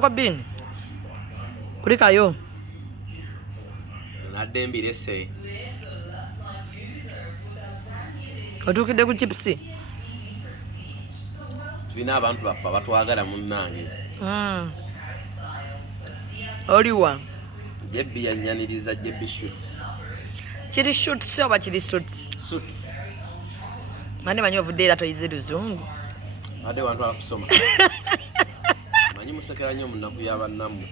Kwa bin kulikayo nadembire se otukidde ku chipsi tulina abantu baffe abatwagala munnange oliwa Jebbi yanyaniriza Jebbi shoots kiri shoots oba kiri suits suits mane manyi ovudde era toyize luzungu ade wantu akusoma manyi musekera nnyo munaku y'abannammwe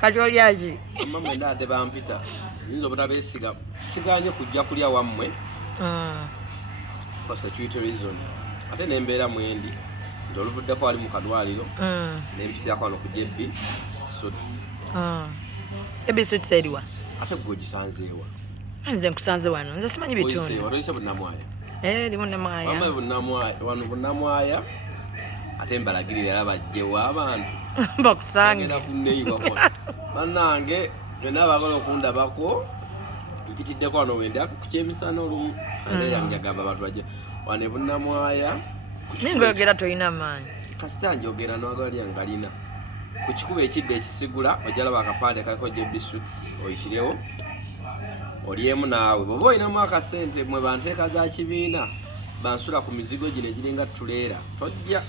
kati olyaki amma mwenda ade bampita yinza obutabeesiga siganye kujja kulya wammwe for security reason ate nembeera mwendi nti oluvuddeko wali mu kadwaliro nempitirako wano ku Jebbi suits Jebbi suits eriwa ate gwe ogisanzeewa nze nkusanze wano nze simanyi bitundu oyise bunnamwaya eri bunnamwaya wamwe bunnamwaya wano bunnamwaya ate mbalagirira era bajjewa abantu bakusange kunneyiwako bannange yonna abagala okundabako mpitiddeko wano wenda ku kyemisana olumu ate yange agamba abantu bajje wano bunnamwaya ninga oyogera toyina maanyi kasita njogera n'agalya ngalina ku kikuba ekidde ekisigula ojalaba akapande kaliko Jebbi suits oyitirewo olyemu naawe bwoba olinamu akasente mwe banteeka za kibiina bansula ku mizigo gino egiringa tuleera tojja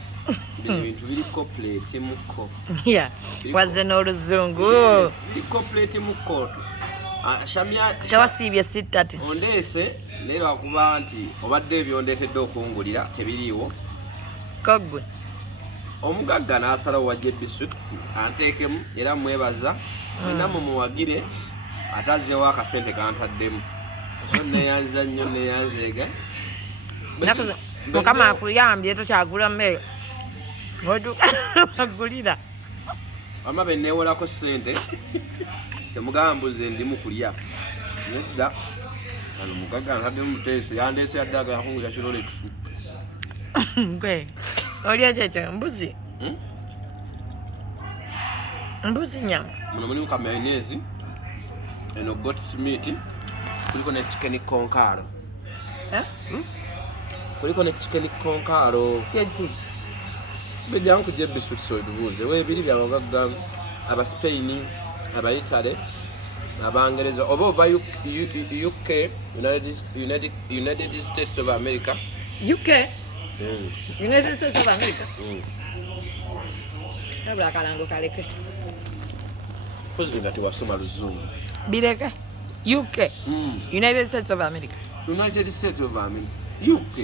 bino bintu biriko plate muko wazze n'oluzungu biriko plate muko tewasiibye sittati ondeese naye lwakuba nti obadde ebyondeetedde okungulira tebiriiwo kogwe omugagga n'asalawo wa Jebbi suits anteekemu era mwebaza mwena mumuwagire atazzeewo akasente kantaddemu so neeyanziza nnyo neeyanzeega mukama akuyambye tokyagula mmere agulira wamma benneewolako sente temugamba mbuze ndimu kulya nedda ano mugagga ntaddemu muteeso yandeese yadde agakunguza kirolekisi gwe olya kyekyo mbuzi mbuzi nyama muno mulimu ka mayonnaise eno goat meat kuliko ne chicken konkaro kuliko ne chicken konkaro kyeki bijja ku Jebbi suits obibuuze weebiri byabagagga aba Spain aba Italy abangereza oba ova UK United States of America UK United States of America nabula akalango kaleke kuzinga tiwasoma luzungu bireke UK United States of America United States of America UK